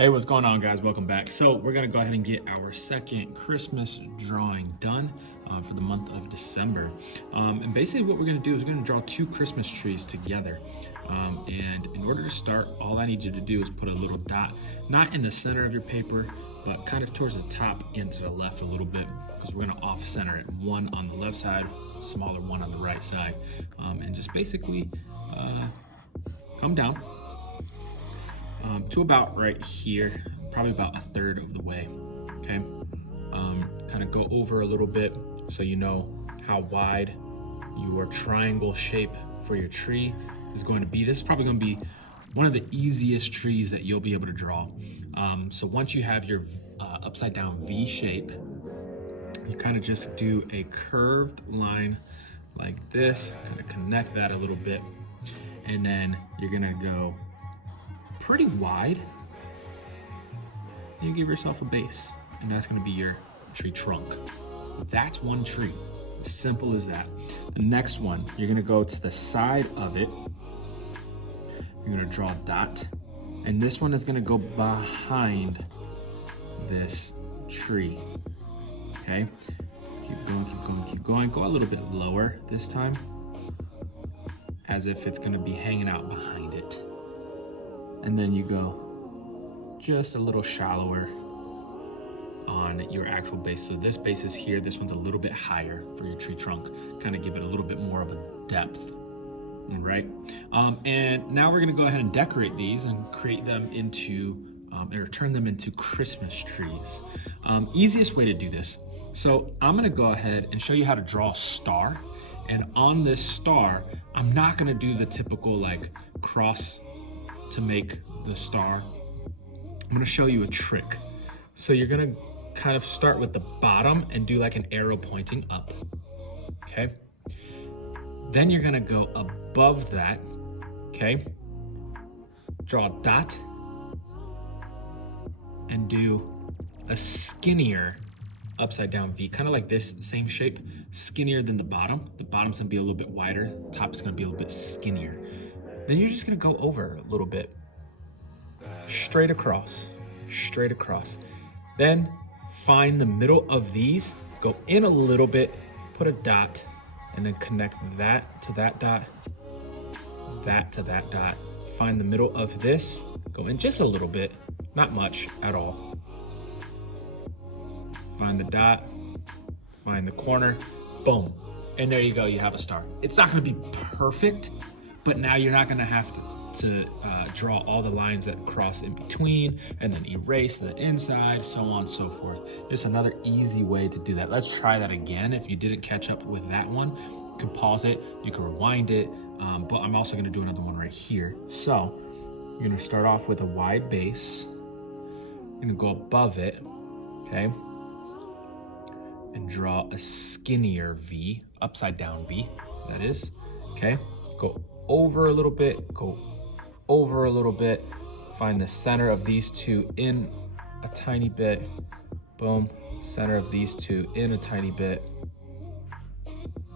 Hey, what's going on, guys? Welcome back. So we're gonna go ahead and get our second Christmas drawing done for the month of December. And basically what we're gonna do is we're gonna draw two Christmas trees together. And in order to start, all I need you to do is put a little dot, not in the center of your paper, but kind of towards the top and to the left a little bit, because we're gonna off center it. One on the left side, smaller one on the right side. And just basically come down to about right here, probably about a third of the way, okay? Kind of go over a little bit so you know how wide your triangle shape for your tree is going to be. This is probably going to be one of the easiest trees that you'll be able to draw. So once you have your upside down V shape, you kind of just do a curved line like this, kind of connect that a little bit, and then you're gonna go pretty wide. You give yourself a base, and that's gonna be your tree trunk. That's one tree, as simple as that. The next one, you're gonna go to the side of it. You're gonna draw a dot, and this one is gonna go behind this tree, okay? Keep going, keep going, keep going. Go a little bit lower this time, as if it's gonna be hanging out behind it. And then you go just a little shallower on your actual base. So this base is here, this one's a little bit higher for your tree trunk, kind of give it a little bit more of a depth, right? And now we're gonna go ahead and decorate these and create them into, or turn them into Christmas trees. Easiest way to do this. So I'm gonna go ahead and show you how to draw a star. And on this star, I'm not gonna do the typical like cross to make the star. I'm gonna show you a trick. So you're gonna kind of start with the bottom and do like an arrow pointing up, okay? Then you're gonna go above that, okay? Draw a dot and do a skinnier upside down V, kind of like this, same shape, skinnier than the bottom. The bottom's gonna be a little bit wider, the top's gonna be a little bit skinnier. Then you're just gonna go over a little bit, straight across, straight across. Then find the middle of these, go in a little bit, put a dot, and then connect that to that dot, that to that dot. Find the middle of this, go in just a little bit, not much at all. Find the dot, find the corner, boom. And there you go, you have a star. It's not gonna be perfect, but now you're not gonna have to draw all the lines that cross in between and then erase the inside, so on and so forth. It's another easy way to do that. Let's try that again. If you didn't catch up with that one, you can pause it, you can rewind it, but I'm also gonna do another one right here. So you're gonna start off with a wide base. You're gonna go above it, okay? And draw a skinnier V, upside down V, that is, okay? Go over a little bit, go over a little bit, find the center of these two in a tiny bit, boom, center of these two in a tiny bit,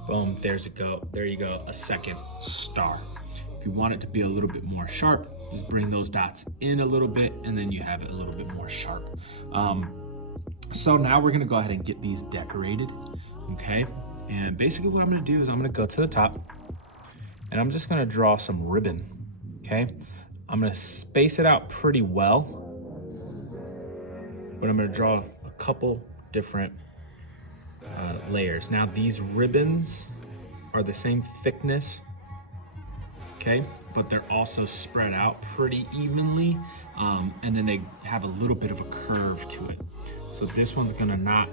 boom, there you go, a second star. If you want it to be a little bit more sharp, just bring those dots in a little bit and then you have it a little bit more sharp. So now we're gonna go ahead and get these decorated, okay? And basically what I'm gonna do is I'm gonna go to the top and I'm just gonna draw some ribbon, okay? I'm gonna space it out pretty well, but I'm gonna draw a couple different layers. Now these ribbons are the same thickness, okay? But they're also spread out pretty evenly, and then they have a little bit of a curve to it. So this one's gonna not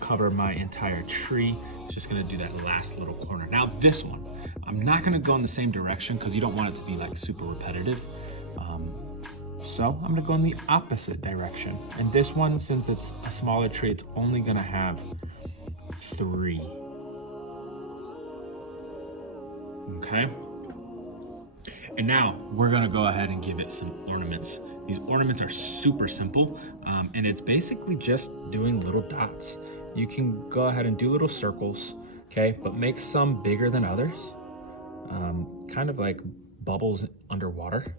cover my entire tree. It's just gonna do that last little corner. Now this one, I'm not gonna go in the same direction because you don't want it to be like super repetitive. So I'm gonna go in the opposite direction. And this one, since it's a smaller tree, it's only gonna have 3. Okay? And now we're gonna go ahead and give it some ornaments. These ornaments are super simple, and it's basically just doing little dots. You can go ahead and do little circles, okay? But make some bigger than others, kind of like bubbles underwater.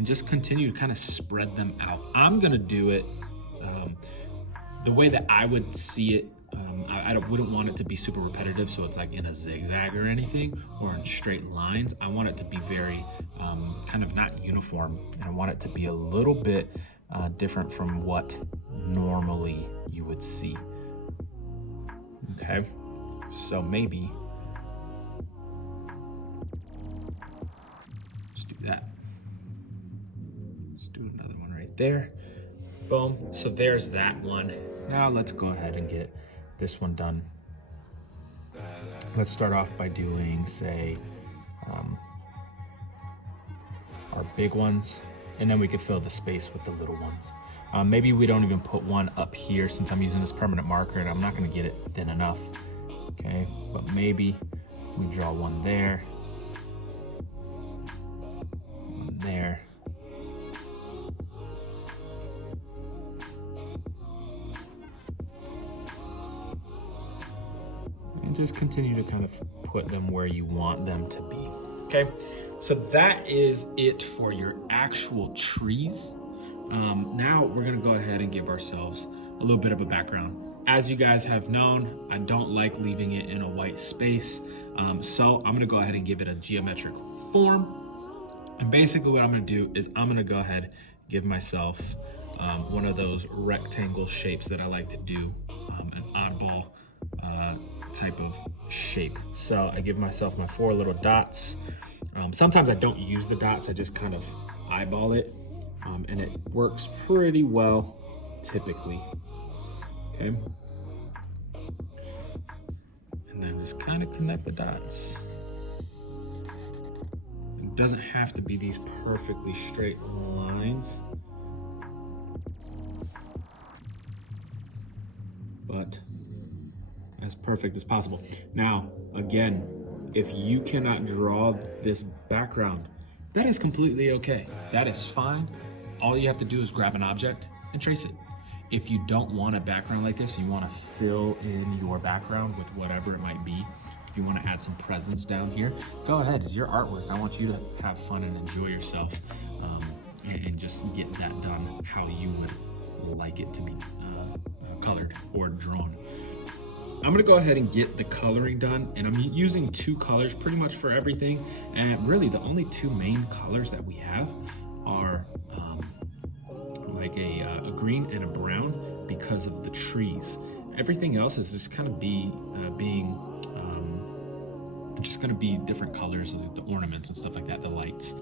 and just continue to kind of spread them out. I'm gonna do it the way that I would see it. I wouldn't want it to be super repetitive, so it's like in a zigzag or anything, or in straight lines. I want it to be very kind of not uniform, and I want it to be a little bit different from what normally you would see. Okay, so maybe let's do that. Let's do another one right there. Boom. So there's that one. Now let's go ahead and get this one done. Let's start off by doing, say, our big ones, and then we could fill the space with the little ones. Maybe we don't even put one up here since I'm using this permanent marker and I'm not going to get it thin enough. Okay, but maybe we draw one there, one there. And just continue to kind of put them where you want them to be. Okay, so that is it for your actual trees. Now we're gonna go ahead and give ourselves a little bit of a background. As you guys have known, I don't like leaving it in a white space. So I'm gonna go ahead and give it a geometric form. And basically what I'm gonna do is I'm gonna go ahead and give myself one of those rectangle shapes that I like to do, an oddball type of shape. So I give myself my 4 little dots. Sometimes I don't use the dots, I just kind of eyeball it, and it works pretty well typically. Okay, and then just kind of connect the dots. It doesn't have to be these perfectly straight lines, but as perfect as possible. Now, again, if you cannot draw this background, that is completely okay. That is fine. All you have to do is grab an object and trace it. If you don't want a background like this, you want to fill in your background with whatever it might be. If you want to add some presence down here, go ahead. It's your artwork. I want you to have fun and enjoy yourself, and just get that done how you would like it to be colored or drawn. I'm gonna go ahead and get the coloring done, and I'm using 2 colors pretty much for everything. And really the only 2 main colors that we have are like a green and a brown because of the trees. Everything else is just kind of just gonna be different colors, like the ornaments and stuff like that, the lights.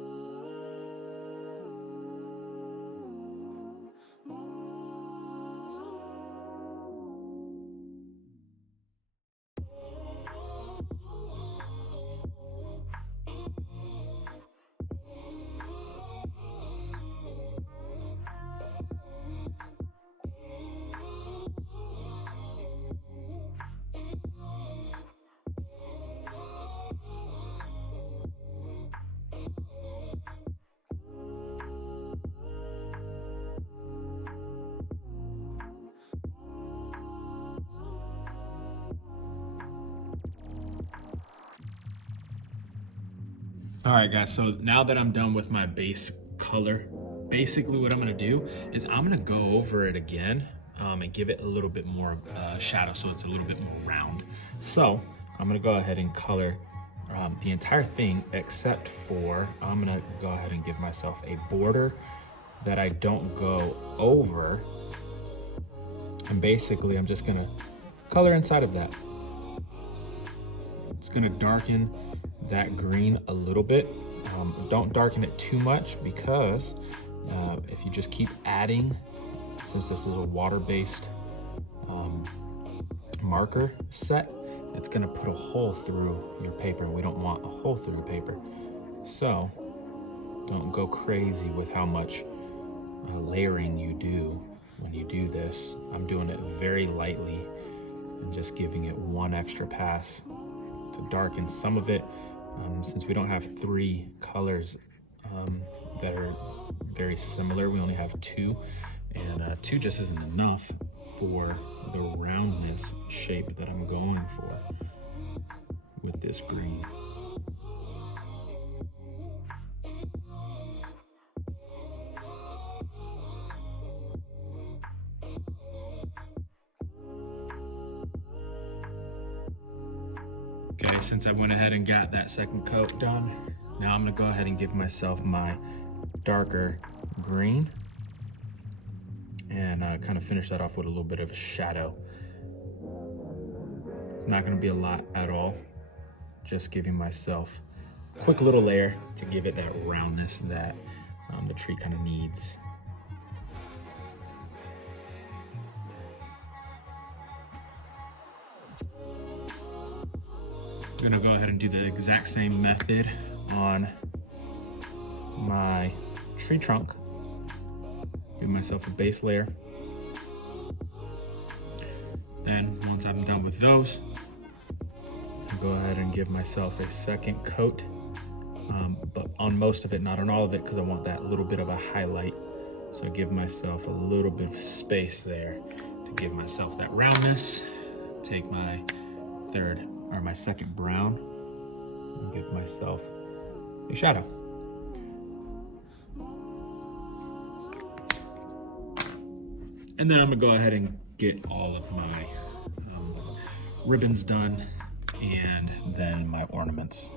All right, guys, so now that I'm done with my base color, basically what I'm gonna do is I'm gonna go over it again and give it a little bit more shadow, so it's a little bit more round. So I'm gonna go ahead and color the entire thing, except for I'm gonna go ahead and give myself a border that I don't go over. And basically I'm just gonna color inside of that. It's gonna darken that green a little bit. Don't darken it too much, because if you just keep adding, since this is a water-based marker set, it's gonna put a hole through your paper. We don't want a hole through the paper. So don't go crazy with how much layering you do when you do this. I'm doing it very lightly and just giving it one extra pass to darken some of it. Since we don't have 3 colors that are very similar, we only have 2, and 2 just isn't enough for the roundness shape that I'm going for with this green. Okay, since I went ahead and got that second coat done, now I'm gonna go ahead and give myself my darker green and kind of finish that off with a little bit of a shadow. It's not gonna be a lot at all, just giving myself a quick little layer to give it that roundness that the tree kind of needs. I'm gonna go ahead and do the exact same method on my tree trunk. Give myself a base layer. Then once I'm done with those, I'll go ahead and give myself a second coat, but on most of it, not on all of it, because I want that little bit of a highlight. So I give myself a little bit of space there to give myself that roundness. Take my my second brown and give myself a shadow. And then I'm gonna go ahead and get all of my ribbons done and then my ornaments.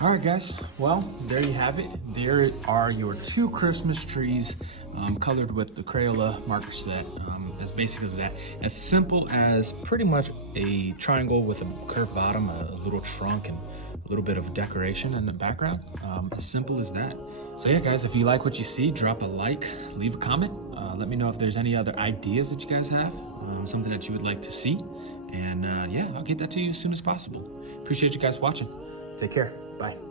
All right, guys, well, there you have it. There are your 2 Christmas trees colored with the Crayola marker set. As basic as that. As simple as pretty much a triangle with a curved bottom, a little trunk, and a little bit of decoration in the background. As simple as that. So yeah, guys, if you like what you see, drop a like, leave a comment. Let me know if there's any other ideas that you guys have, something that you would like to see. And yeah, I'll get that to you as soon as possible. Appreciate you guys watching. Take care. Bye.